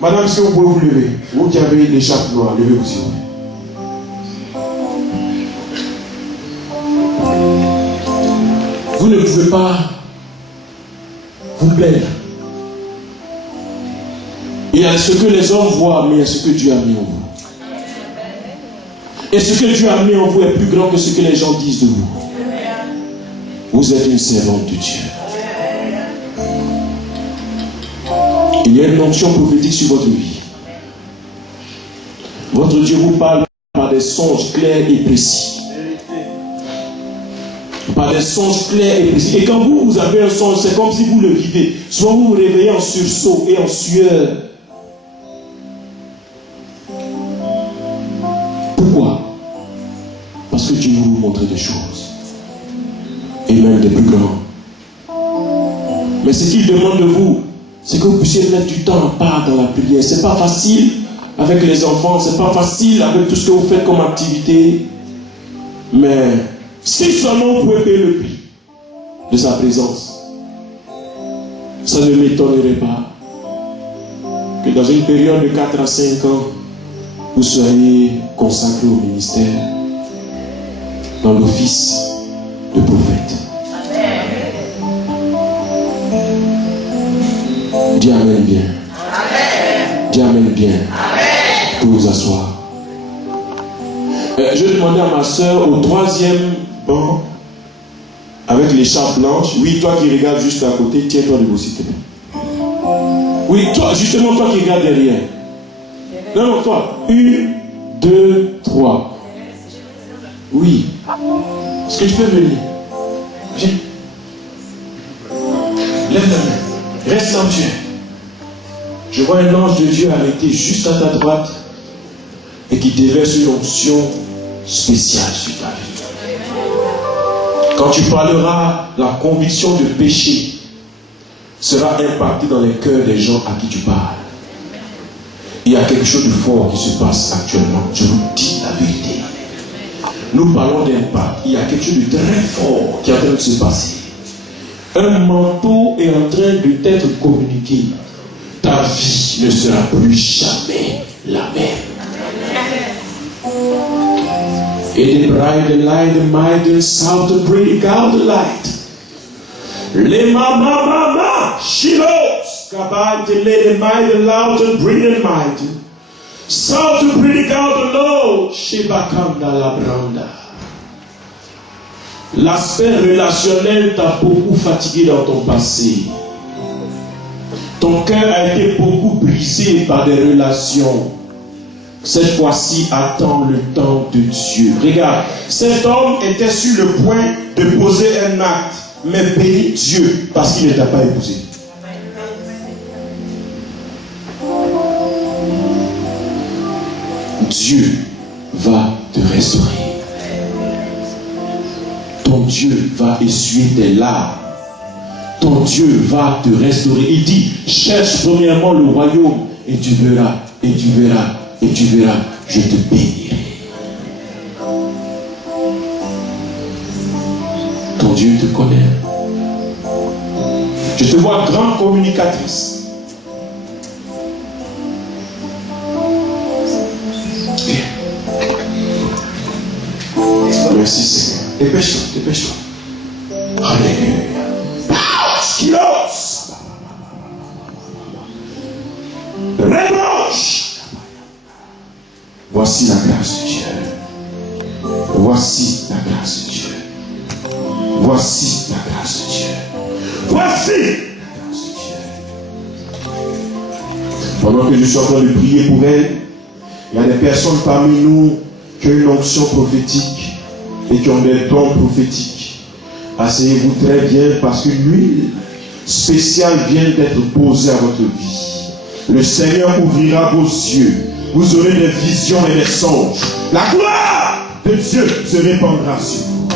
Madame, est-ce que vous pouvez vous lever? Vous qui avez l'écharpe noire, levez-vous s'il vous plaît. Vous ne pouvez pas vous plaindre. Il y a ce que les hommes voient, mais il y a ce que Dieu a mis en vous. Et ce que Dieu a mis en vous est plus grand que ce que les gens disent de vous. Vous êtes une servante de Dieu. Il y a une onction prophétique sur votre vie. Votre Dieu vous parle par des songes clairs et précis. Par des songes clairs et précis. Et quand vous avez un songe, c'est comme si vous le vivez. Soit vous vous réveillez en sursaut et en sueur. Pourquoi? Parce que Dieu veut vous montrer des choses. Et même des plus grands. Mais ce qu'il demande de vous, c'est que vous puissiez mettre du temps à part dans la prière. C'est pas facile avec les enfants, c'est pas facile avec tout ce que vous faites comme activité. Mais si seulement vous pouvez payer le prix de sa présence, ça ne m'étonnerait pas que dans une période de 4 à 5 ans, vous soyez consacré au ministère, dans l'office de prophète. Dis Amen bien. Amen. Dis Amen bien. Amen. Pour vous asseoir. Je vais demander à ma soeur au 3e banc avec l'écharpe blanche. Oui, toi qui regardes juste à côté, tiens-toi debout s'il te plaît. Oui, toi, justement toi qui regardes derrière. Non, toi. 1, 2, 3. Oui. Est-ce que tu peux venir? Viens. Lève la main. Reste là où tu es. Je vois un ange de Dieu arrêté juste à ta droite et qui déverse une onction spéciale sur ta vie. Quand tu parleras, la conviction de péché sera impactée dans les cœurs des gens à qui tu parles. Il y a quelque chose de fort qui se passe actuellement. Je vous dis la vérité. Nous parlons d'impact. Il y a quelque chose de très fort qui est en train de se passer. Un manteau est en train de t'être communiqué. Ta vie ne sera plus jamais la même. In the bright light, the mighty south to bring out the light. Le mama shilos kabite the mighty loud and bring the mighty. South to bring out the Lord shibakanda la branda. L'aspect relationnel t'a beaucoup fatigué dans ton passé. Ton cœur a été beaucoup brisé par des relations. Cette fois-ci, attends le temps de Dieu. Regarde, cet homme était sur le point de poser un acte, mais bénis Dieu parce qu'il ne t'a pas épousé. Dieu va te restaurer. Ton Dieu va essuyer tes larmes. Ton Dieu va te restaurer. Il dit, cherche premièrement le royaume et tu verras, et tu verras, et tu verras, je te bénirai. Ton Dieu te connaît. Je te vois grande communicatrice. Merci Seigneur. Dépêche-toi, dépêche-toi. Alléluia. Skilos. Rebranche. Voici la grâce de Dieu. Voici la grâce de Dieu. Voici la grâce de Dieu. Voici la grâce de Dieu. Pendant que je suis en train de prier pour elle, il y a des personnes parmi nous qui ont une onction prophétique et qui ont des dons prophétiques. Asseyez-vous très bien parce que l'huile spéciale vient d'être posée à votre vie. Le Seigneur ouvrira vos yeux. Vous aurez des visions et des songes. La gloire de Dieu se répandra sur vous.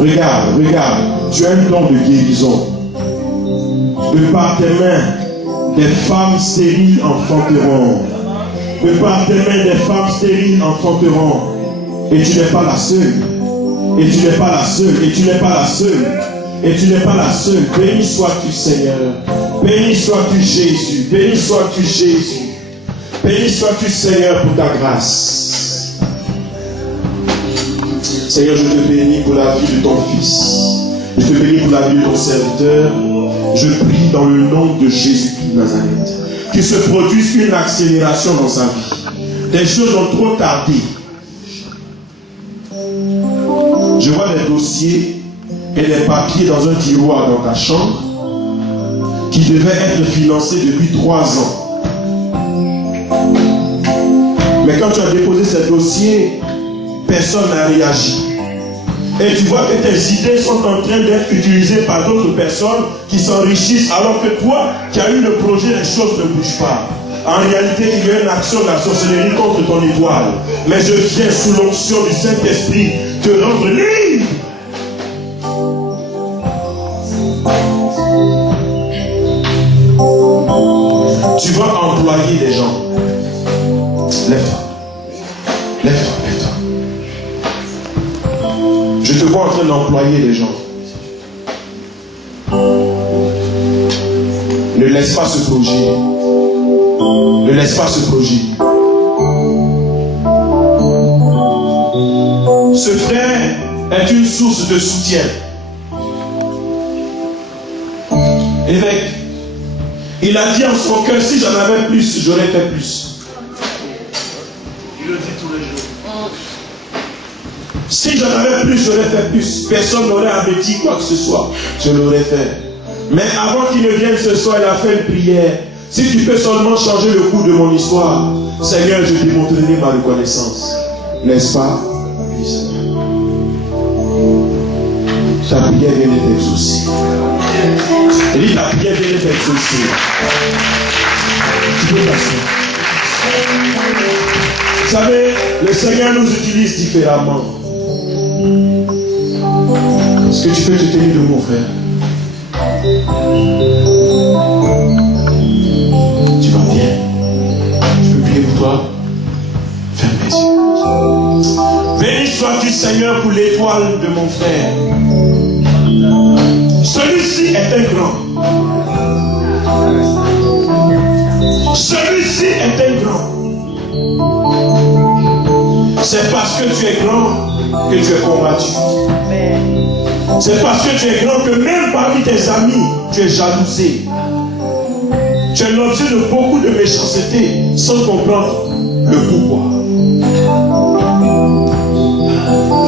Regarde, regarde. Tu as un don de guérison. De par tes mains, des femmes stériles enfanteront. De par tes mains, des femmes stériles enfanteront. Et tu n'es pas la seule. Et tu n'es pas la seule. Et tu n'es pas la seule. Et tu n'es pas la seule. Béni sois-tu, Seigneur. Béni sois-tu, Jésus. Béni sois-tu, Jésus. Béni sois-tu, Seigneur, pour ta grâce. Seigneur, je te bénis pour la vie de ton Fils. Je te bénis pour la vie de ton serviteur. Je prie dans le nom de Jésus-Christ de Nazareth qu'il se produise une accélération dans sa vie. Des choses ont trop tardé. Je vois des dossiers et des papiers dans un tiroir dans ta chambre qui devaient être financés depuis 3 ans. Mais quand tu as déposé ces dossiers, personne n'a réagi. Et tu vois que tes idées sont en train d'être utilisées par d'autres personnes qui s'enrichissent alors que toi, qui as eu le projet, les choses ne bougent pas. En réalité, il y a une action de la sorcellerie contre ton étoile. Mais je viens sous l'onction du Saint-Esprit te rendre libre. Tu vas employer des gens. Lève-toi. Lève-toi, lève-toi. Je te vois en train d'employer des gens. Ne laisse pas ce projet. Ne laisse pas ce projet. Ce frère est une source de soutien. Évêque, il a dit en son cœur, si j'en avais plus, j'aurais fait plus. Il le dit tous les jours. Si j'en avais plus, j'aurais fait plus. Personne n'aurait averti quoi que ce soit. Je l'aurais fait. Mais avant qu'il ne vienne ce soir, il a fait une prière. Si tu peux seulement changer le cours de mon histoire, Seigneur, je te démontrerai ma reconnaissance. N'est-ce pas? Oui, Seigneur. Ta prière vient d'être exaucée. Et dit, ta prière vient d'être exaucée. Tu peux passer. Vous savez, le Seigneur nous utilise différemment. Est-ce que tu peux te tenir de mon frère? Tu vas bien? Je peux prier pour toi? Ferme les yeux. Béni sois-tu, Seigneur, pour l'étoile de mon frère. Celui-ci est un grand. Celui-ci est un grand. C'est parce que tu es grand que tu es combattu. C'est parce que tu es grand que même parmi tes amis, tu es jalousé. Tu es l'objet de beaucoup de méchanceté sans comprendre le pourquoi.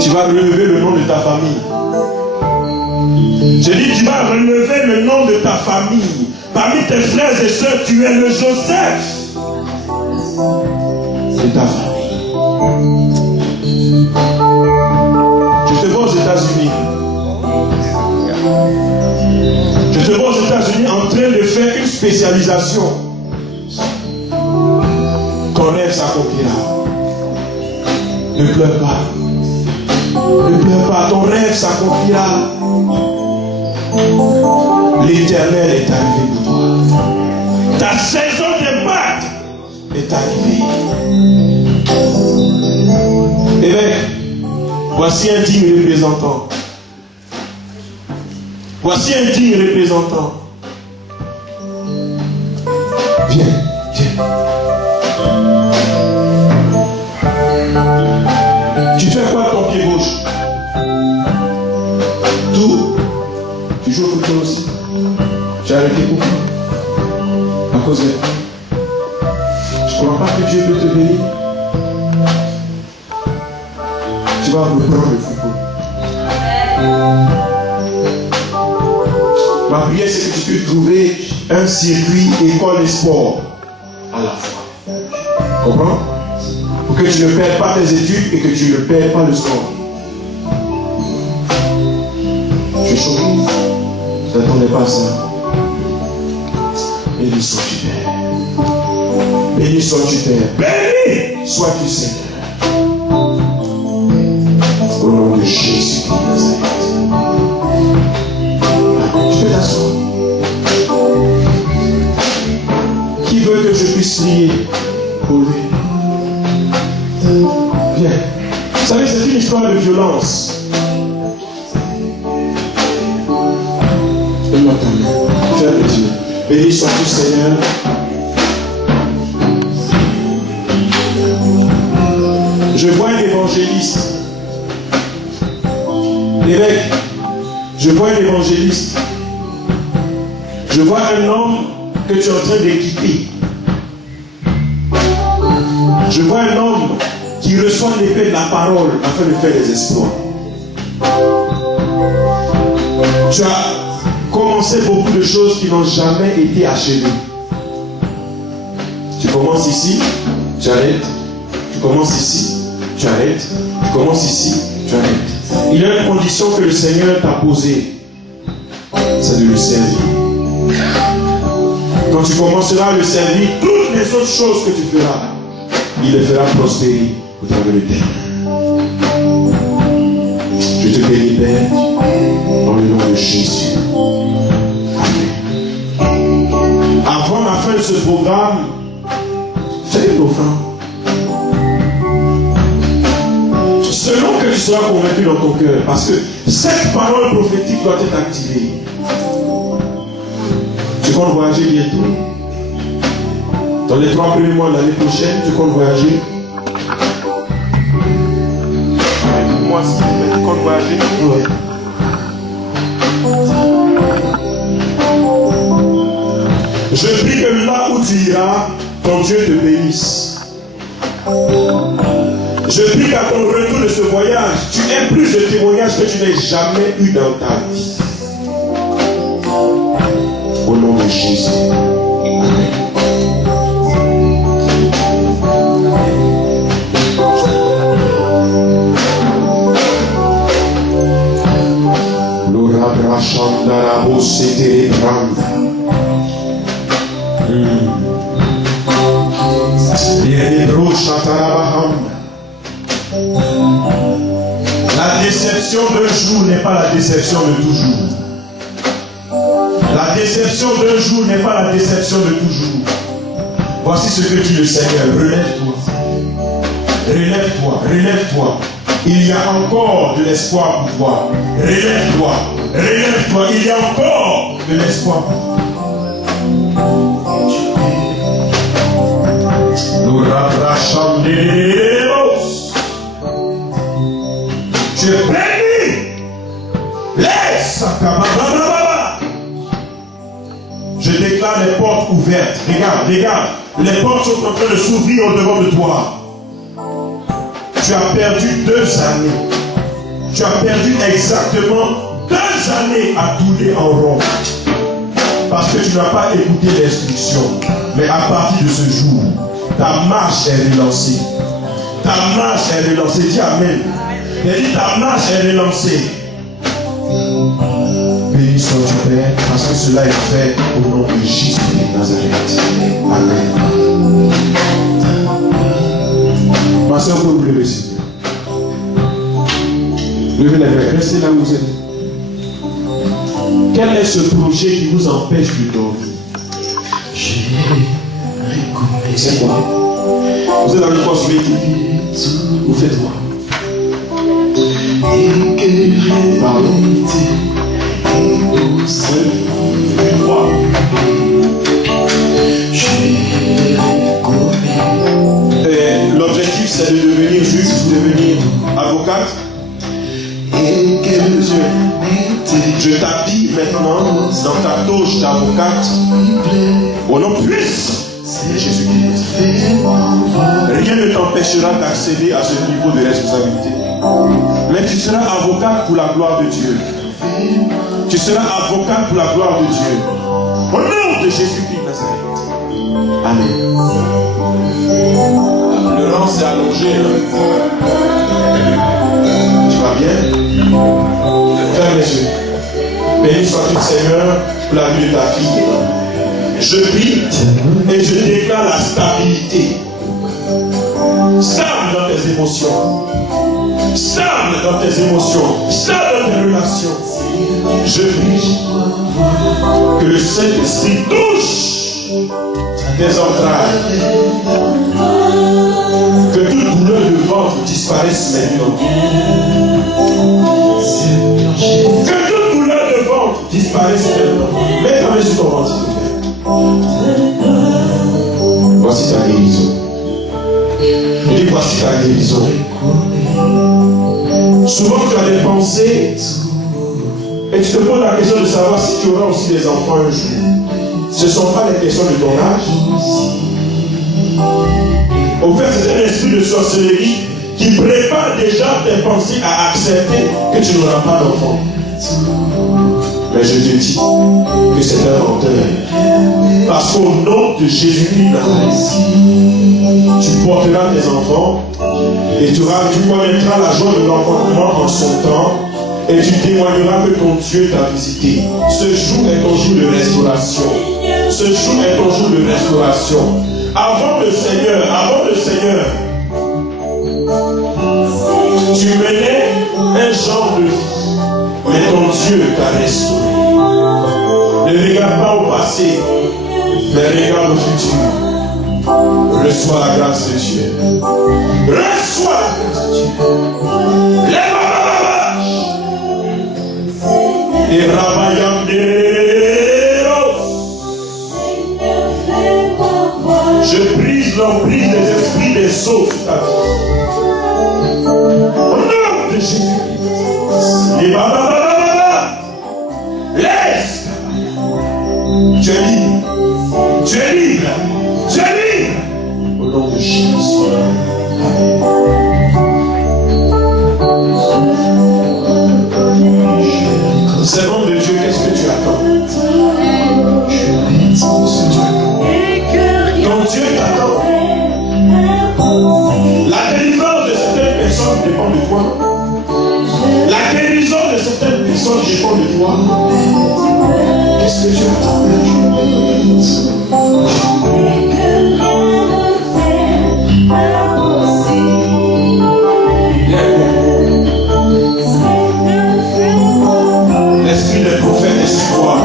Tu vas relever le nom de ta famille. Je dis, tu vas relever le nom de ta famille. Parmi tes frères et sœurs, tu es le Joseph de ta famille. Je te vois aux États-Unis. Je te vois aux États-Unis en train de faire une spécialisation. Ton rêve s'accomplira. Ne pleure pas. Ne pleure pas. Ton rêve s'accomplira. L'Éternel est arrivé pour toi. Ta saison de battre est arrivée. Évêque, voici un digne représentant. Voici un digne représentant. Viens, viens. Tu fais quoi ton pied gauche? Tout. Tu joues au football aussi. J'ai arrêté beaucoup. À cause de... Je ne crois pas que Dieu peut te bénir. Tu vas reprendre le football. Ma prière, c'est que tu puisses trouver un circuit école et sport à la fois. Comprends? Pour que tu ne perdes pas tes études et que tu ne perdes pas le sport. Je suis choqué. Je n'attendais pas ça. Béni sois-tu, Père. Béni sois-tu, Père. Béni sois-tu, Seigneur. Au nom de Jésus de Nazareth. Tu peux t'asseoir. Qui veut que je puisse prier pour lui? Viens. Vous savez, c'est une histoire de violence. Lève-moi ta main. Ferme les yeux. Béni sois-tu, Seigneur. Je vois un évangéliste. L'évêque, je vois un évangéliste. Je vois un homme que tu es en train d'équiper. Je vois un homme qui reçoit l'épée de la parole afin de faire des exploits. Tu as commencé beaucoup de choses qui n'ont jamais été achevées. Tu commences ici, tu arrêtes. Tu commences ici, tu arrêtes. Tu commences ici, tu arrêtes. Il y a une condition que le Seigneur t'a posée. C'est de le servir. Quand tu commenceras à le servir, toutes les autres choses que tu feras, il les fera prospérer au travers de terre. Je te bénis, Père, dans le nom de Jésus. Amen. Avant la fin de ce programme, fais une offrande. Selon que tu seras convaincu dans ton cœur, parce que cette parole prophétique doit être activée. Tu comptes voyager bientôt. Dans les 3 premiers mois de l'année prochaine, tu comptes voyager. Moi, si tu comptes voyager. Oui. Je prie que là où tu iras, ton Dieu te bénisse. Je prie qu'à ton retour de ce voyage, tu aies plus de témoignages que tu n'aies jamais eu dans ta vie. Au nom de Jésus. Amen. L'orabra chandarabo s'était branda. L'héros chantarabaham. La déception d'un jour n'est pas la déception de toujours. La déception d'un jour n'est pas la déception de toujours. Voici ce que dit le Seigneur. Relève-toi. Relève-toi. Relève-toi. Il y a encore de l'espoir pour toi. Relève-toi. Relève-toi. Il y a encore de l'espoir pour toi. Tu es béni. Laisse. Je déclare les portes ouvertes. Regarde, regarde. Les portes sont en train de s'ouvrir au-devant de toi. Tu as perdu 2 années. Tu as perdu exactement 2 années à tourner en rond. Parce que tu n'as pas écouté l'instruction. Mais à partir de ce jour, ta marche est relancée. Ta marche est relancée. Dis Amen. Et dis ta marche est relancée. Béni sois-tu, Père, parce que cela est fait au nom de Jésus de Nazareth. Amen. Ma soeur, vous pouvez lever, s'il vous plaît. Levez les mains, restez là où vous êtes. Quel est ce projet qui vous empêche de dormir? C'est quoi? Vous êtes dans le poste métier. Vous faites quoi? Pardon. L'objectif c'est de devenir juge, de devenir avocate. Je t'habille maintenant dans ta toge d'avocate au nom puissant de Jésus-Christ. Rien ne t'empêchera d'accéder à ce niveau de responsabilité. Mais tu seras avocat pour la gloire de Dieu. Tu seras avocat pour la gloire de Dieu. Au nom de Jésus-Christ de Nazareth. Amen. Le rang s'est allongé. Tu vas bien? Ferme les yeux. Béni sois-tu, Seigneur, pour la vie de ta fille. Je prie et je déclare la stabilité. Stable dans tes émotions. Stable dans tes émotions. Stable dans tes relations. Je prie que le Saint-Esprit touche tes entrailles. Que toute douleur de ventre disparaisse maintenant. Que toute douleur de ventre disparaisse. disparaisse maintenant. Mets ta main sur ton ventre, s'il te plaît. Voici ta guérison. Et voici ta guérison. Souvent tu as des pensées et tu te poses la question de savoir si tu auras aussi des enfants un jour. Ce ne sont pas les questions de ton âge. Au fait, c'est un esprit de sorcellerie qui prépare déjà tes pensées à accepter que tu n'auras pas d'enfant. Mais je te dis que c'est un menteur. Parce qu'au nom de Jésus-Christ, tu porteras tes enfants et tu connaîtras la joie de l'enfantement en son temps et tu témoigneras que ton Dieu t'a visité. Ce jour est ton jour de restauration. Ce jour est ton jour de restauration. Avant le Seigneur, tu menais un genre de vie, mais ton Dieu t'a restauré. Ne regarde pas au passé, mais regarde au futur. Reçois la grâce de Dieu. Reçois la grâce de Dieu. Les je brise l'emprise des esprits des eaux sur ta vie. Au nom de Jésus. Les laisse. Tu es libre. Tu es libre. Tu es libre. Au nom de Jésus. Servant de Dieu, qu'est-ce que tu attends? Ton Dieu t'attend. La délivrance de certaines personnes dépend de toi. La guérison de certaines personnes dépend de toi. Qu'est-ce que tu attends? L'esprit des prophètes est quoi?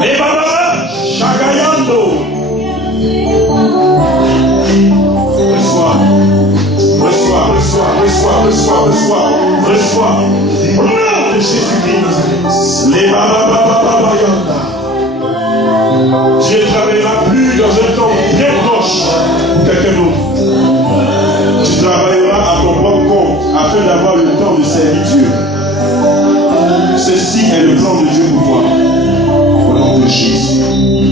Les babas, chagayando. Reçois. Au nom de Jésus-Christ. Les babas. Tu ne travailleras plus dans un temps très proche pour quelqu'un d'autre. Tu travailleras à ton propre compte afin d'avoir le temps de servir Dieu. Ceci est le plan de Dieu pour toi. Au nom de Jésus.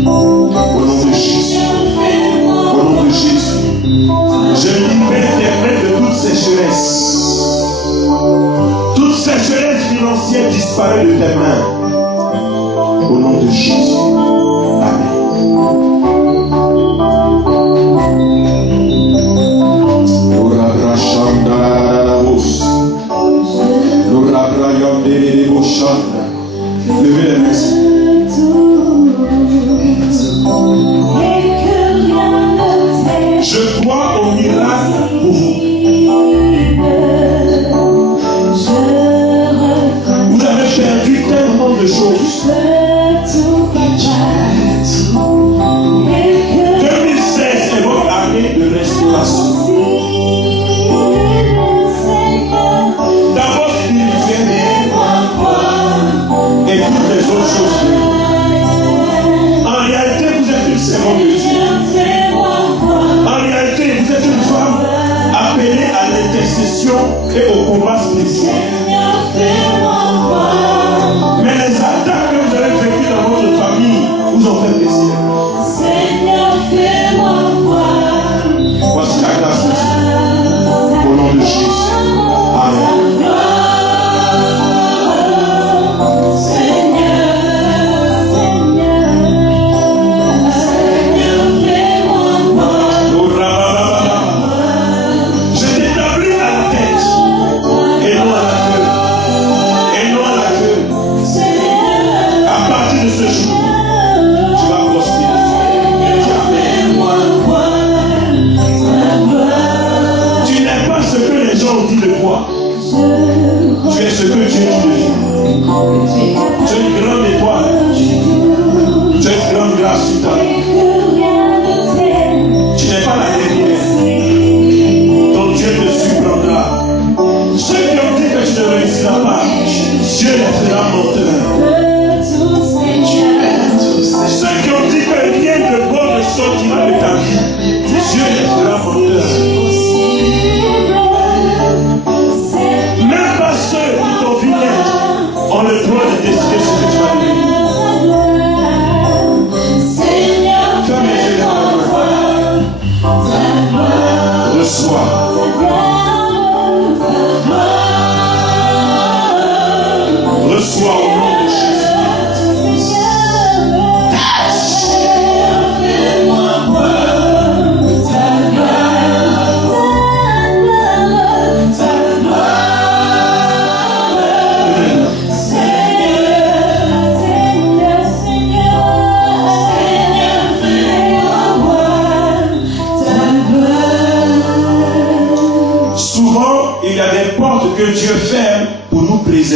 Au nom de Jésus. Au nom de Jésus. Je libère tes mains de toute sécheresse. Toute sécheresse financière disparaît de tes mains. Au nom de Jésus. Amen. Levez les mains.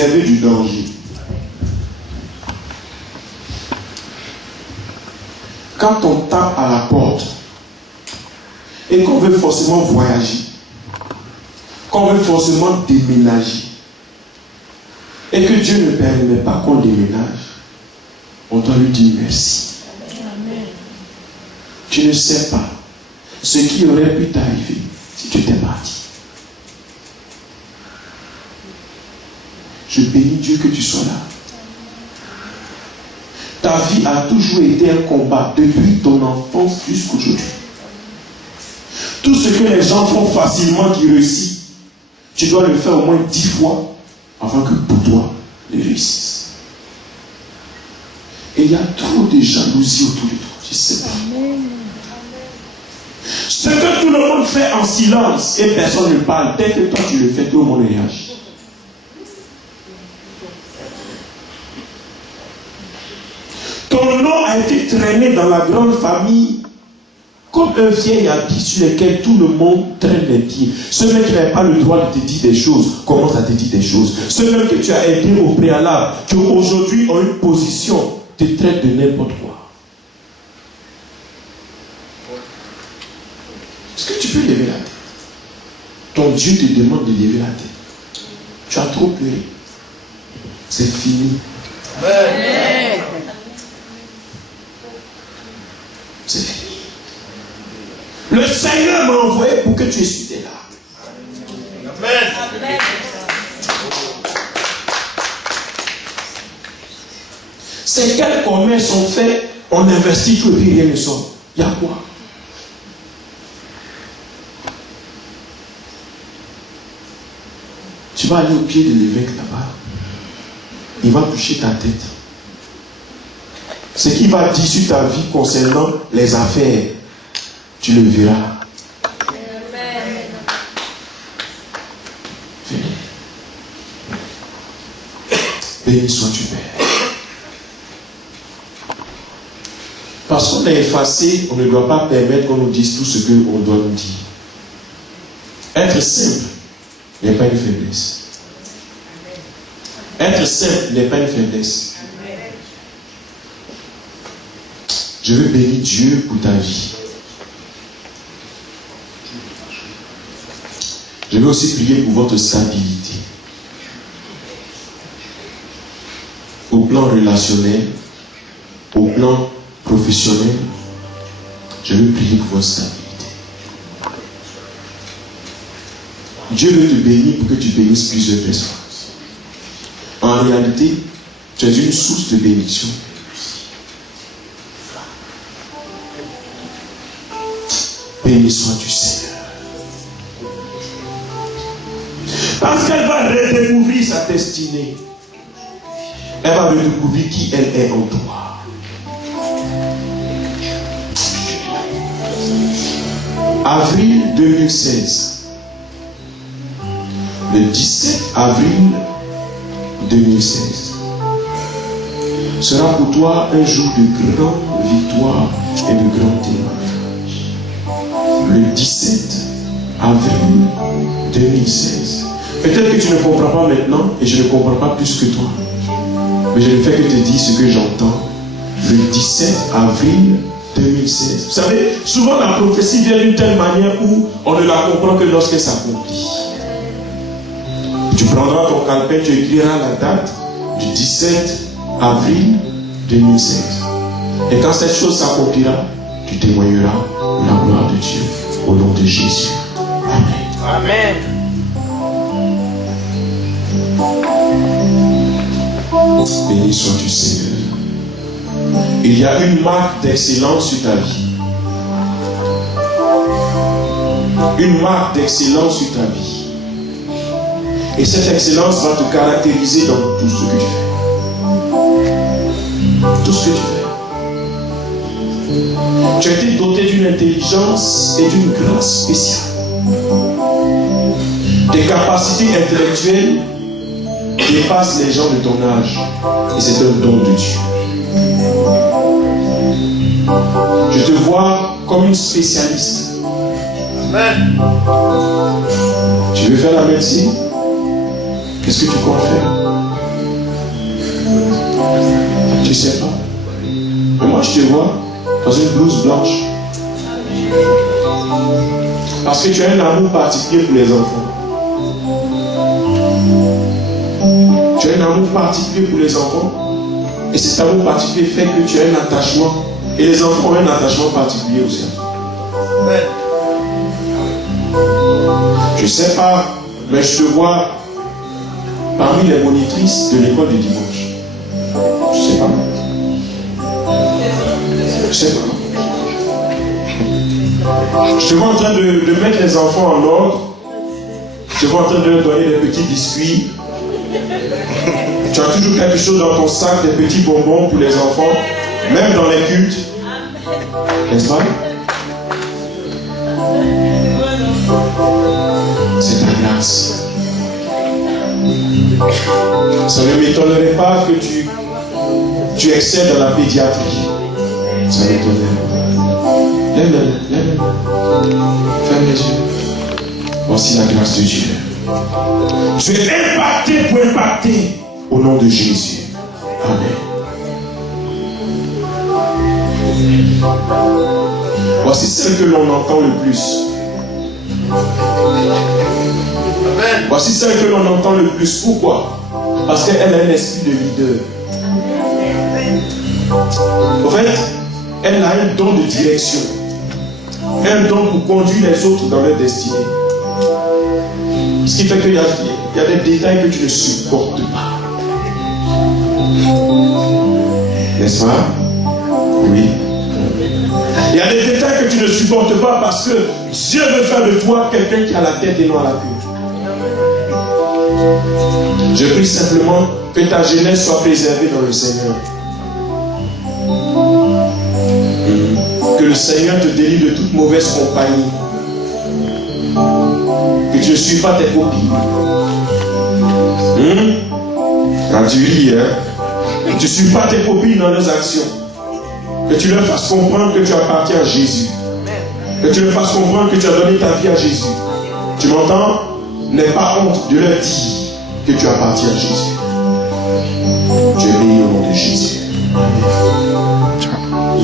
préserver du danger. Quand on tape à la porte et qu'on veut forcément voyager, qu'on veut forcément déménager, et que Dieu ne permet pas qu'on déménage, on doit lui dire merci. Amen. Tu ne sais pas ce qui aurait pu t'arriver si tu étais parti. Je bénis Dieu que tu sois là. Ta vie a toujours été un combat depuis ton enfance jusqu'aujourd'hui. Tout ce que les gens font facilement qui réussissent, tu dois le faire au moins 10 fois avant que pour toi, les réussissent. Et il y a trop de jalousie autour de toi. Je ne sais pas. Ce que tout le monde fait en silence et personne ne parle, dès que toi tu le fais, tout le monde réagit. Ton nom a été traîné dans la grande famille comme un vieil habit sur lequel tout le monde traîne les pieds. Ceux qui n'avaient pas le droit de te dire des choses commencent à te dire des choses. Ceux que tu as aidés au préalable, qui aujourd'hui ont une position, te traitent de n'importe quoi. Est-ce que tu peux lever la tête? Ton Dieu te demande de lever la tête. Tu as trop pleuré. C'est fini. Amen. C'est fini. Le Seigneur m'a envoyé pour que tu essuies tes larmes. Amen. C'est quels commerces on fait, on investit tout et puis rien ne sort. Il y a quoi? Tu vas aller au pied de l'évêque là-bas. Il va toucher ta tête. Ce qu'il va dire sur ta vie concernant les affaires, tu le verras. Venez. Béni sois-tu, Père. Parce qu'on est effacé, on ne doit pas permettre qu'on nous dise tout ce qu'on doit nous dire. Être simple n'est pas une faiblesse. Être simple n'est pas une faiblesse. Je veux bénir Dieu pour ta vie. Je veux aussi prier pour votre stabilité. Au plan relationnel, au plan professionnel, je veux prier pour votre stabilité. Dieu veut te bénir pour que tu bénisses plusieurs personnes. En réalité, tu es une source de bénédiction. Béni sois-tu, Seigneur. Parce qu'elle va redécouvrir sa destinée. Elle va redécouvrir qui elle est en toi. Avril 2016. Le 17 avril 2016 sera pour toi un jour de grande victoire et de grand témoignage. Le 17 avril 2016. Peut-être que tu ne comprends pas maintenant et je ne comprends pas plus que toi. Mais je ne fais que te dire ce que j'entends. Le 17 avril 2016. Vous savez, souvent la prophétie vient d'une telle manière où on ne la comprend que lorsqu'elle s'accomplit. Tu prendras ton calepin, tu écriras la date du 17 avril 2016. Et quand cette chose s'accomplira, tu témoigneras la gloire de Dieu au nom de Jésus. Amen. Amen. Béni sois-tu, Seigneur. Il y a une marque d'excellence sur ta vie. Une marque d'excellence sur ta vie. Et cette excellence va te caractériser dans tout ce que tu fais. Tout ce que tu fais. Tu as été doté d'une intelligence et d'une grâce spéciale. Tes capacités intellectuelles dépassent les gens de ton âge. Et c'est un don de Dieu. Je te vois comme une spécialiste. Amen. Tu veux faire la médecine? Qu'est-ce que tu comptes faire? Tu sais pas. Mais moi je te vois dans une blouse blanche. Parce que tu as un amour particulier pour les enfants. Tu as un amour particulier pour les enfants. Et cet amour particulier fait que tu as un attachement. Et les enfants ont un attachement particulier aussi. Je ne sais pas, mais je te vois parmi les monitrices de l'école du dimanche. Je ne sais pas. Je ne sais pas. Je te vois en train de mettre les enfants en ordre. Je te vois en train de leur donner des petits biscuits. Tu as toujours quelque chose dans ton sac, des petits bonbons pour les enfants, même dans les cultes. N'est-ce pas? C'est ta grâce. Ça ne m'étonnerait pas que tu excelles dans la pédiatrie. Ça ne m'étonnerait pas. Lève-le. Ferme les yeux. Voici la grâce de Dieu. Tu es impacté pour impacter au nom de Jésus. Amen. Voici celle que l'on entend le plus. Amen. Voici celle que l'on entend le plus. Pourquoi? Parce qu'elle a un esprit de leader. En fait, elle a un don de direction. Un don pour conduire les autres dans leur destinée. Ce qui fait qu'il y a des détails que tu ne supportes pas. N'est-ce pas? Oui. Il y a des détails que tu ne supportes pas parce que Dieu veut faire de toi quelqu'un qui a la tête et non la queue. Je prie simplement que ta jeunesse soit préservée dans le Seigneur. Que le Seigneur te délivre de toute mauvaise compagnie. Que tu ne suives pas tes copines. Quand tu lis, que tu ne suives pas tes copines dans leurs actions. Que tu leur fasses comprendre que tu appartiens à Jésus. Que tu leur fasses comprendre que tu as donné ta vie à Jésus. Tu m'entends? N'aie pas honte de leur dire que tu appartiens à Jésus. Tu es béni au nom de Jésus.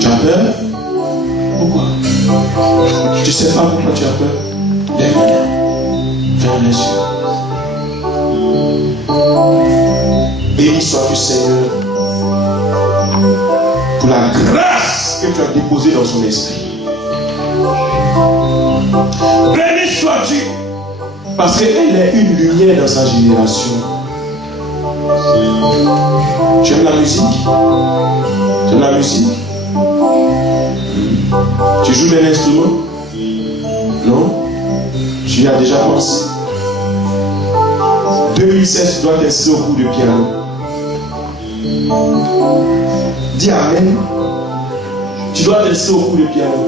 Tu as peur? Pourquoi? Tu ne sais pas pourquoi tu as peur? Lève-le. Ferme les yeux. Béni sois-tu, Seigneur, pour la grâce que tu as déposée dans son esprit. Béni sois-tu, parce qu'elle est une lumière dans sa génération. Tu aimes la musique? Tu aimes la musique? Tu joues d'un instrument? Non? Tu y as déjà pensé? 2016, tu dois t'inscrire au cours de piano. Dis Amen. Tu dois t'inscrire au cours de piano.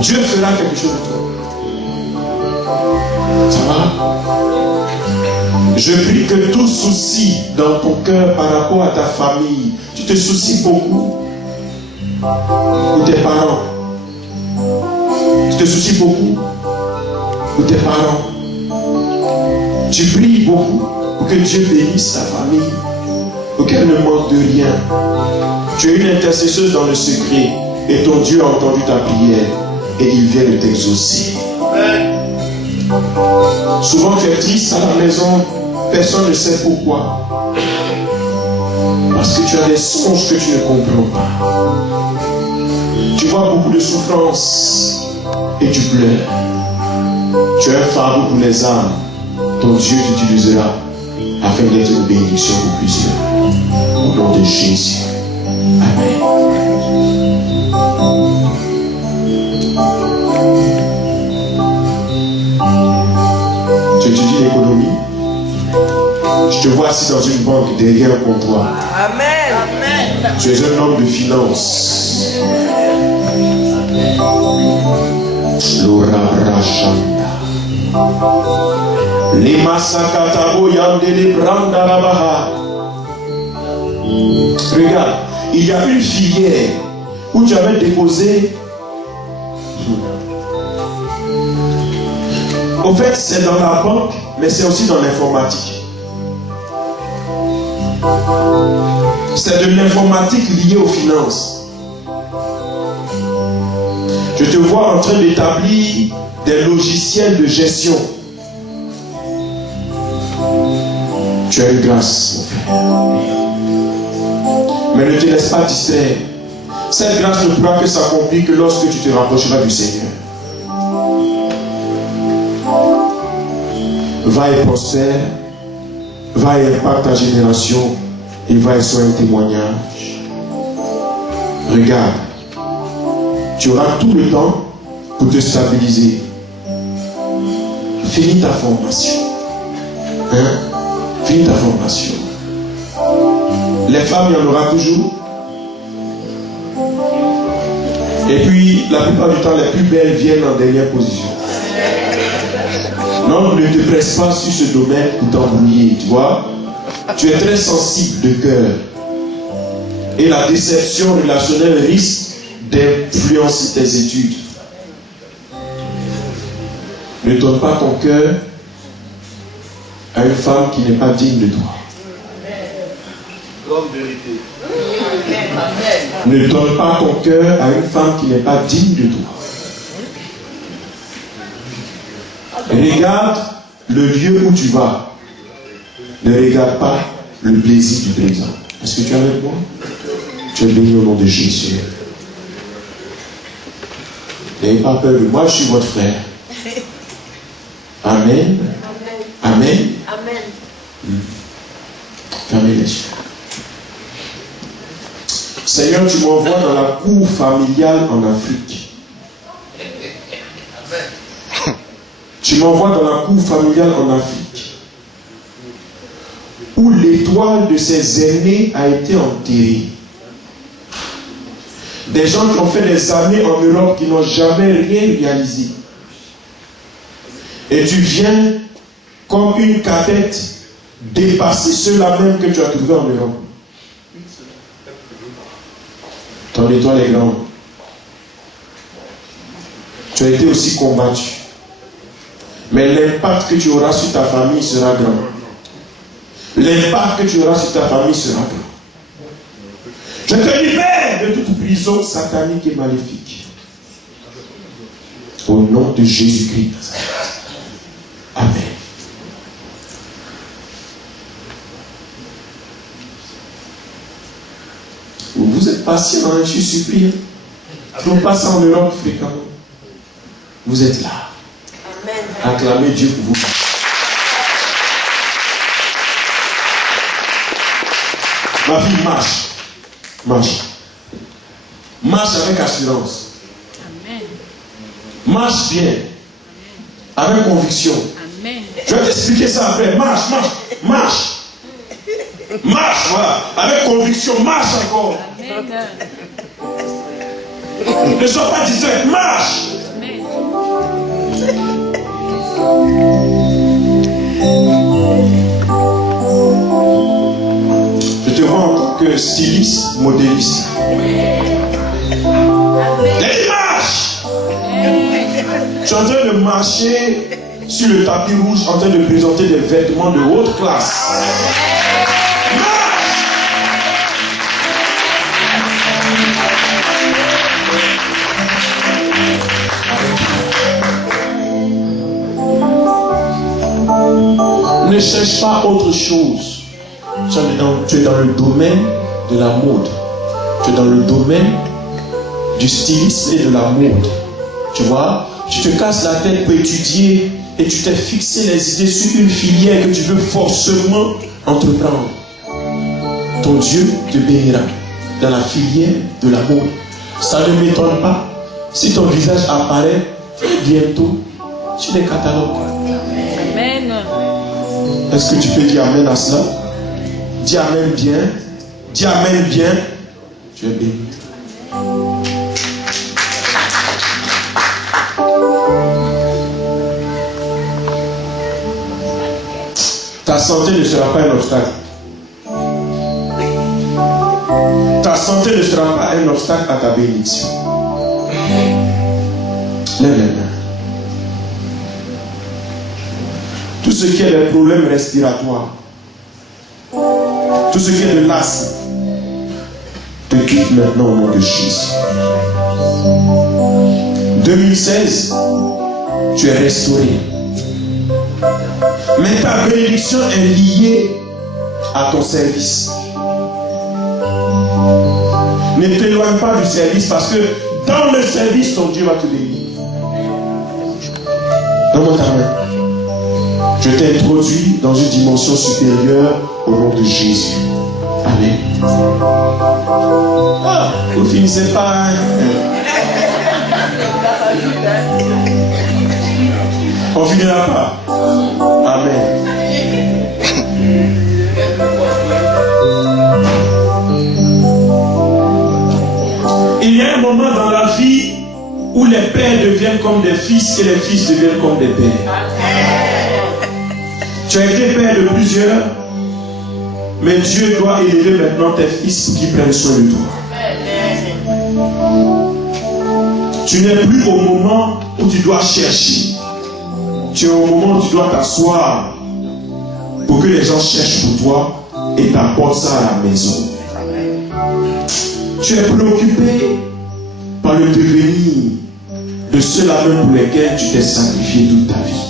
Dieu fera quelque chose de toi. Ça va? Je prie que tout souci dans ton cœur par rapport à ta famille, tu te soucies beaucoup pour tes parents. Tu te soucies beaucoup pour tes parents. Tu pries beaucoup pour que Dieu bénisse ta famille, pour qu'elle ne manque de rien. Tu es une intercesseuse dans le secret et ton Dieu a entendu ta prière et il vient de t'exaucer. Souvent tu es triste à la maison, personne ne sait pourquoi. Parce que tu as des songes que tu ne comprends pas. Tu vois beaucoup de souffrance et tu pleures. Tu as un fardeau pour les âmes. Ton Dieu t'utilisera afin d'être une bénédiction pour plusieurs. Au nom de Jésus. Amen. Tu étudies l'économie. Je te vois assis dans une banque derrière un comptoir. Amen. Amen. Tu es un homme de finance. L'ora rachanda. Les masakatabo yandele branda rabaha. Regarde, il y a une filière où tu avais déposé. En fait, c'est dans la banque, mais c'est aussi dans l'informatique. C'est de l'informatique liée aux finances. Je te vois en train d'établir des logiciels de gestion. Tu as une grâce, mon frère. Mais ne te laisse pas distraire. Cette grâce ne pourra que s'accomplir que lorsque tu te rapprocheras du Seigneur. Va et prospère, va et impacte ta génération, et va et sois un témoignage. Regarde, tu auras tout le temps pour te stabiliser. Finis ta formation. Finis ta formation. Les femmes, il y en aura toujours. Et puis, la plupart du temps, les plus belles viennent en dernière position. Non, ne te presse pas sur ce domaine pour t'embrouiller, tu vois. Tu es très sensible de cœur. Et la déception relationnelle risque d'influencer tes études. Ne donne pas ton cœur à une femme qui n'est pas digne de toi. Ne donne pas ton cœur à une femme qui n'est pas digne de toi. Regarde le lieu où tu vas. Ne regarde pas le plaisir du présent. Est-ce que tu es avec moi? Tu es béni au nom de Jésus. N'ayez pas peur de moi, je suis votre frère. Amen. Amen. Amen. Fermez les yeux. Seigneur, tu m'envoies dans la cour familiale en Afrique. Tu m'envoies dans la cour familiale en Afrique, où l'étoile de ses aînés a été enterrée. Des gens qui ont fait des années en Europe qui n'ont jamais rien réalisé. Et tu viens comme une cadette dépasser ceux-là même que tu as trouvés en Europe. Ton étoile est grande. Tu as été aussi combattu. Mais l'impact que tu auras sur ta famille sera grand. L'impact que tu auras sur ta famille sera grand. Je te libère de toute prison satanique et maléfique. Au nom de Jésus-Christ. Amen. Vous êtes patient, hein, je suis surpris. On passe en Europe fréquemment. Vous êtes là. Amen. Acclamez Dieu pour vous. Ma fille, marche. Marche. Marche avec assurance. Amen. Marche bien. Avec conviction. Amen. Je vais t'expliquer ça après. Marche, marche, marche. Marche, voilà. Avec conviction, marche encore. Amen. Ne sois pas distrait, marche. Amen. Je te vois en tant que styliste, modéliste. Et marche. Je suis en train de marcher sur le tapis rouge, en train de présenter des vêtements de haute classe. Ne cherche pas autre chose. Tu es dans le domaine de la mode. Tu es dans le domaine du stylisme et de la mode. Tu vois, tu te casses la tête pour étudier et tu t'es fixé les idées sur une filière que tu veux forcément entreprendre. Ton Dieu te bénira dans la filière de la mode. Ça ne m'étonne pas si ton visage apparaît bientôt sur les catalogues. Amen. Est-ce que tu peux dire Amen à cela? Dis Amen bien. Dis Amen bien. Tu es béni. Ta santé ne sera pas un obstacle. Ta santé ne sera pas un obstacle à ta bénédiction. Lève les mains. Tout ce qui est des problèmes respiratoires, tout ce qui est de l'asthme, quitte maintenant au nom de Jésus. 2016, tu es restauré. Mais ta bénédiction est liée à ton service. Ne t'éloigne pas du service parce que dans le service, ton Dieu va te bénir. Donne-moi ta main. Je t'ai introduit dans une dimension supérieure au nom de Jésus. Amen. Ah, vous ne finissez pas. Hein? On finira pas. Amen. Il y a un moment dans la vie où les pères deviennent comme des fils et les fils deviennent comme des pères. Tu as été père de plusieurs, mais Dieu doit élever maintenant tes fils pour qu'ils prennent soin de toi. Tu n'es plus au moment où tu dois chercher. Tu es au moment où tu dois t'asseoir pour que les gens cherchent pour toi et t'apportent ça à la maison. Tu es préoccupé par le devenir de ceux-là même pour lesquels tu t'es sacrifié toute ta vie.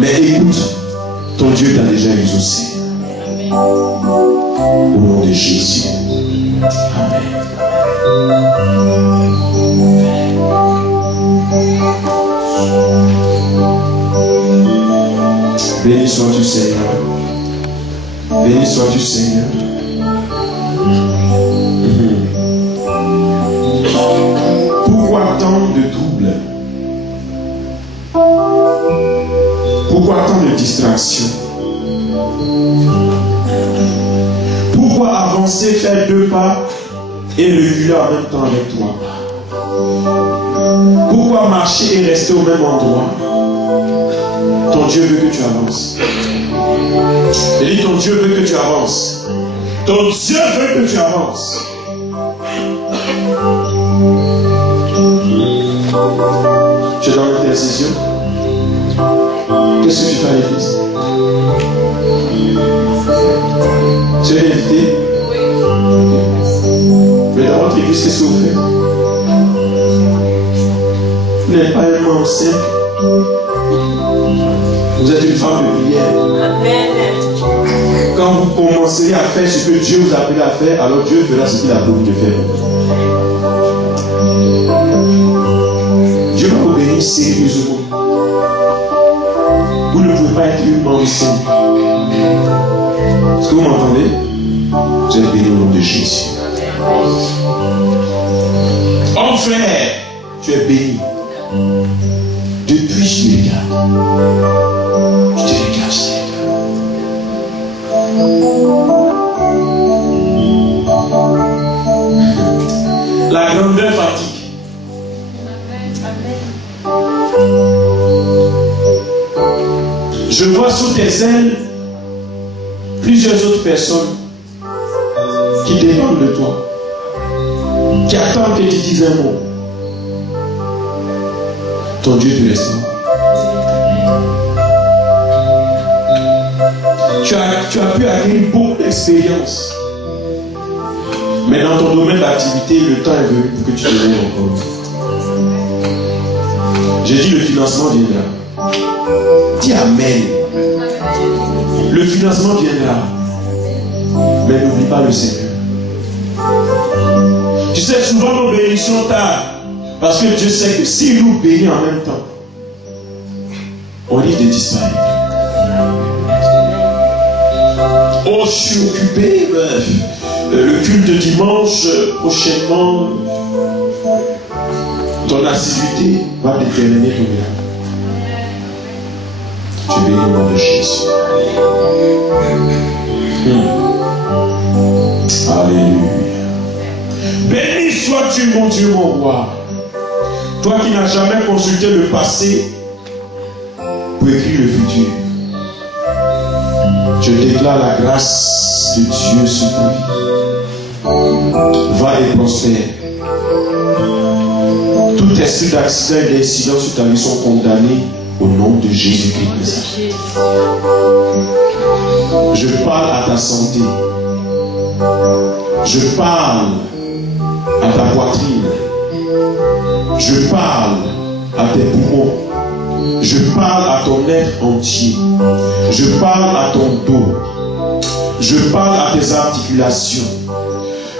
Mais écoute, ton Dieu t'a déjà exaucé. Au nom de Jésus. Amen. Béni sois-tu, Seigneur. Béni sois-tu, Seigneur. Pourquoi tant de troubles? Pourquoi tant de distractions? Pourquoi avancer, faire 2 pas et reculer en même temps avec toi? Pourquoi marcher et rester au même endroit? Ton Dieu veut que tu avances. Je dis, ton Dieu veut que tu avances. Ton Dieu veut que tu avances. Tu es dans l'intercession. Qu'est-ce que tu fais à l'église? Tu es invité? Mais dans votre église, qu'est-ce que vous faites? Vous n'êtes pas un membre simple. Vous êtes une femme de prière. Quand vous commencerez à faire ce que Dieu vous a appelé à faire, alors Dieu fera ce qu'il a voulu de faire. Dieu va vous bénir sérieusement. Vous ne pouvez pas être une membre simple. Est-ce que vous m'entendez? Vous êtes béni au nom de Jésus. Oh frère, tu es béni. Depuis je te regarde. Je te regarde, je te regarde. La grandeur fatigue. Je vois sous tes ailes plusieurs autres personnes qui dépendent de toi, qui attendent que tu dises un mot. Ton Dieu te restaure. Tu as pu acquérir beaucoup d'expérience. Mais dans ton domaine d'activité, le temps est venu pour que tu deviennes encore. J'ai dit le financement viendra. Dis Amen. Le financement viendra. Mais n'oublie pas le Seigneur. Tu sais, souvent nos bénédictions tardent. Parce que Dieu sait que s'il nous bénit en même temps, on risque de disparaître. Oh, je suis occupé. Le culte de dimanche, prochainement, ton assiduité va déterminer ton miracle. Tu es béni au nom de Jésus. Alléluia. Béni sois-tu, mon Dieu, mon roi. Toi qui n'as jamais consulté le passé pour écrire le futur. Je déclare la grâce de Dieu sur ta vie. Va et prospère. Tout esprit d'accident et d'incident sur ta vie sont condamnés au nom de Jésus-Christ. Je parle à ta santé. Je parle à ta poitrine. Je parle à tes poumons. Je parle à ton être entier. Je parle à ton dos. Je parle à tes articulations.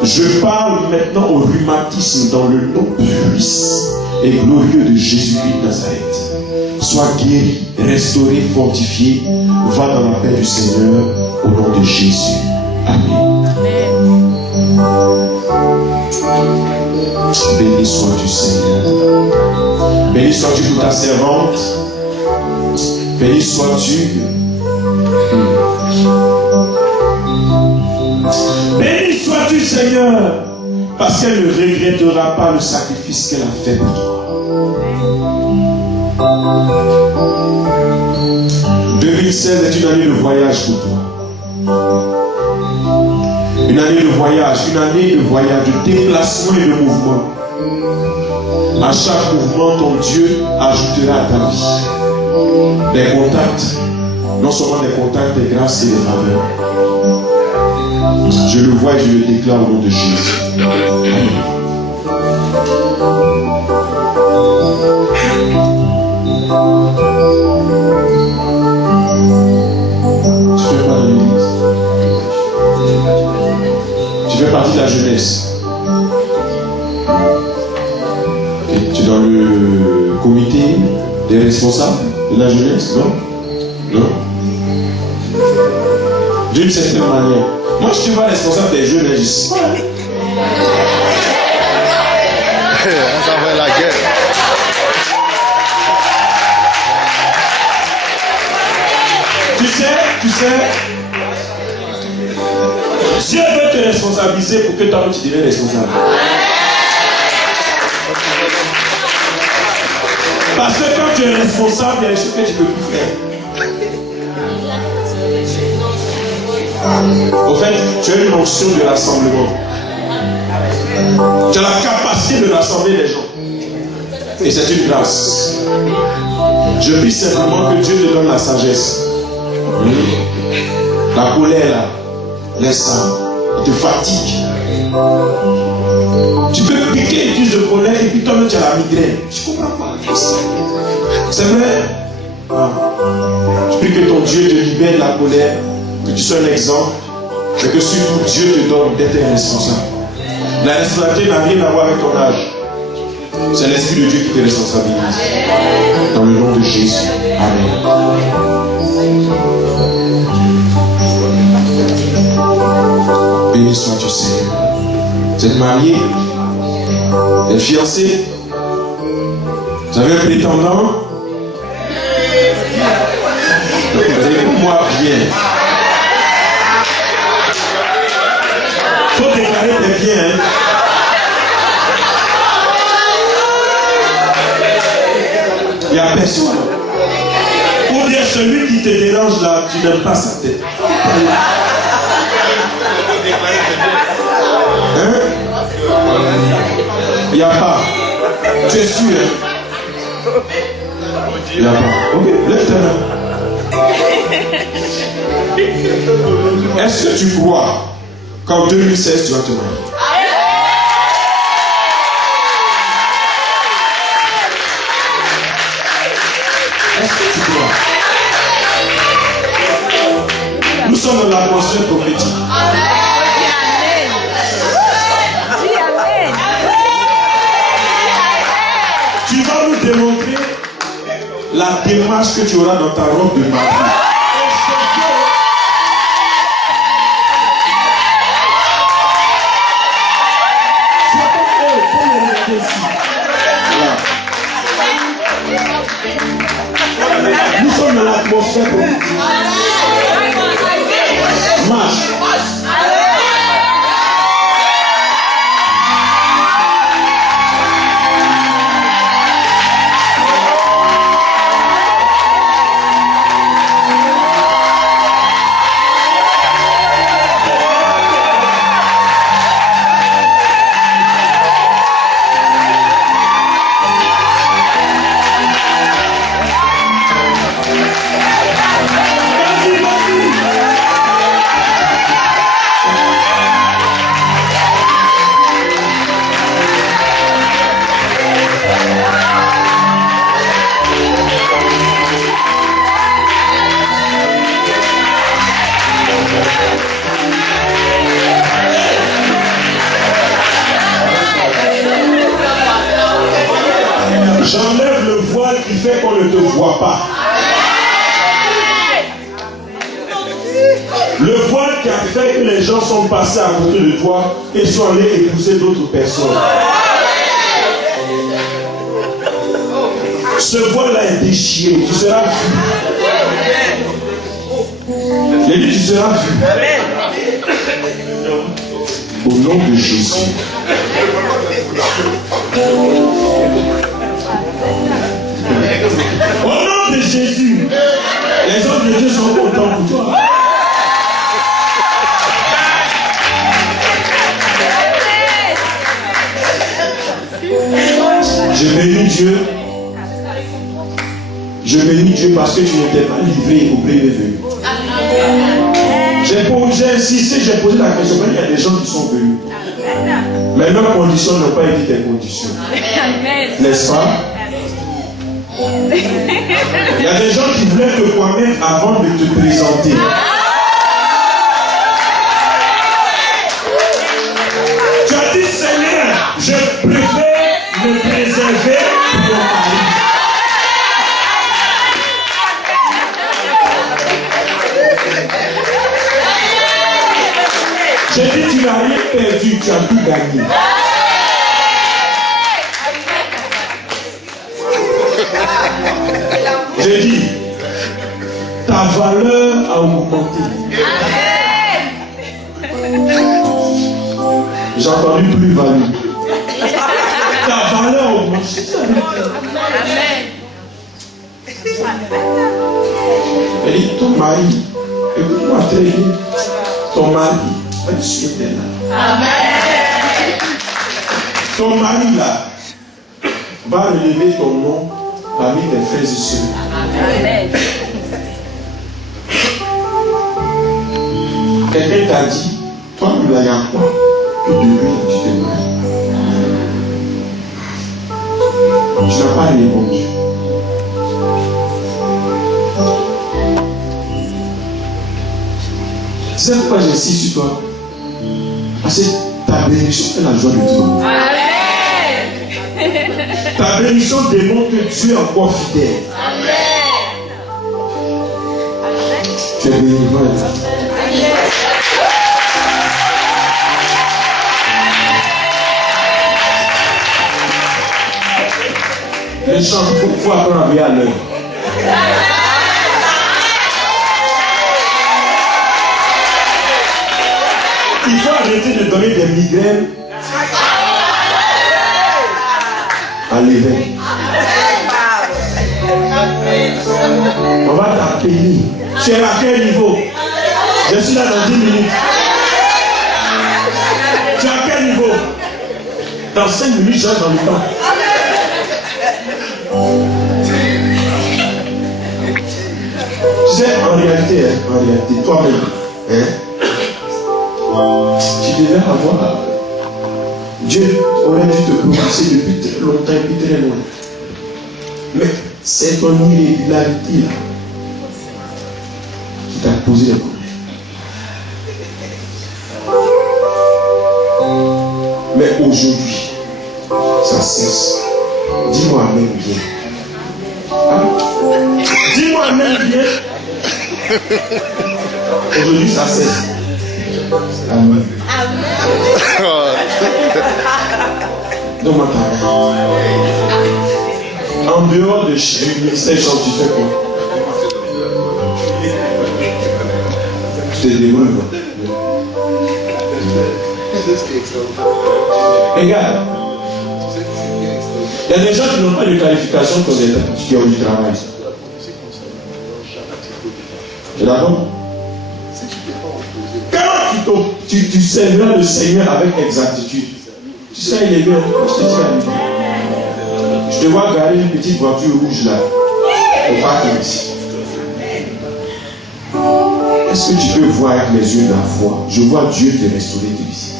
Je parle maintenant au rhumatisme dans le nom puissant et glorieux de Jésus-Christ de Nazareth. Sois guéri, restauré, fortifié. Va dans la paix du Seigneur au nom de Jésus. Amen. Béni sois-tu, Seigneur. Béni sois-tu pour ta servante. Béni sois-tu. Béni sois-tu, Seigneur, parce qu'elle ne regrettera pas le sacrifice qu'elle a fait pour toi. 2016 est une année de voyage pour toi. Une année de voyage, de déplacement et de mouvement. À chaque mouvement, ton Dieu ajoutera à ta vie des contacts, non seulement des contacts, des grâces et des faveurs. Je le vois et je le déclare au nom de Jésus. Amen. Tu fais pas de l'église? Tu fais partie de la jeunesse? Okay. Tu es dans le comité des responsables de la jeunesse? Non? Non? D'une certaine manière. Moi, je ne suis pas responsable des jeunes, mais je suis. Ça fait la guerre. Tu sais, Dieu veut te responsabiliser pour que toi-même tu deviennes responsable. Parce que quand tu es responsable, il y a des choses que tu ne peux plus faire. Au fait, tu as une onction de rassemblement. Tu as la capacité de rassembler les gens. Et c'est une grâce. Je prie simplement que Dieu te donne la sagesse. La colère là, laisse ça. Il te fatigue. Tu peux piquer une crise de colère et puis toi-même tu as la migraine. Je ne comprends pas. C'est vrai. Je prie que ton Dieu te libère de la colère. Que tu sois un exemple, mais que surtout Dieu te donne d'être un responsable. La responsabilité n'a rien à voir avec ton âge. C'est l'Esprit de Dieu qui te responsabilise. Dans le nom de Jésus. Amen. Béni sois-tu, Seigneur. Vous êtes marié? Vous êtes fiancé? Vous avez un prétendant? Écoute-moi bien. Faut déclarer tes biens. Hein? Il n'y a personne. Pour dire celui qui te dérange là, tu n'aimes pas sa tête. Hein? Il n'y a pas. Tu es sûr? Hein? Il n'y a pas. Ok, lève ta main. Est-ce que tu crois qu'en 2016 tu vas te marier? Est-ce que tu crois? Nous sommes dans l'atmosphère prophétique. Tu vas nous démontrer la démarche que tu auras dans ta robe de mari. Nous sommes dans l'atmosphère prophétique. Marche. Vas-y. des gens sont passés à côté de toi et sont allés épouser d'autres personnes. Ce voile-là est déchiré. Tu seras vu. J'ai dit, tu seras vu. Au nom de Jésus. Au nom de Jésus. Les hommes de Dieu sont contents pour toi. Je bénis Dieu. Je bénis Dieu parce que tu n'étais pas livré au premier venu. J'ai insisté, j'ai posé la question. Il y a des gens qui sont venus. Mais leurs conditions n'ont pas été tes conditions. N'est-ce pas? Il y a des gens qui voulaient te connaître avant de te présenter. Tu as dit, Seigneur, je préfère me préserver pour mon mari. J'ai dit, tu n'as rien perdu, tu as tout gagné. J'ai dit, ta valeur a augmenté. J'ai entendu plus-value. Ta valeur a augmenté. Elle dit, ton mari, écoute-moi très bien, ton mari, va sur là. Amen. Ton mari là va relever ton nom parmi tes frères et sœurs. Amen. Quelqu'un t'a dit, toi, il y a quoi que de lui, tu te maries. Tu n'as pas répondu. Tu sais pourquoi j'insiste sur toi? Parce que ta bénédiction fait la joie de Dieu. Amen. Ta bénédiction démontre que Dieu est encore fidèle. Amen. Tu es béni. Les gens, il faut apprendre à veiller à l'heure. Il faut arrêter de donner des migraines à l'éveil. On va t'appeler. Tu es à quel niveau? Je suis là dans 10 minutes. Tu es à quel niveau? Dans 5 minutes, je vais dans le temps. Tu sais, en réalité, toi-même, tu devais avoir. Dieu aurait dû te prononcer depuis très longtemps et puis très loin. Mais c'est ton irrégularité là qui t'a posé le problème. Mais aujourd'hui, ça cesse. Dis-moi même bien. Hein? Dis-moi même bien. Aujourd'hui, ça cesse. Amen. Donne-moi ta main. En dehors du ministère, tu fais quoi? Tu te débrouilles. Regarde. Il y a des gens qui n'ont pas de qualification qui ont du travail. Tu es d'accord? Quand tu serviras le Seigneur avec exactitude, tu seras élevé. Je te vois garer une petite voiture rouge là, au parking ici. Est-ce que tu peux voir avec les yeux de la foi? Je vois Dieu te restaurer, te visiter.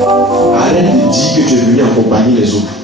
Arrête de dire que tu es venu accompagner les autres.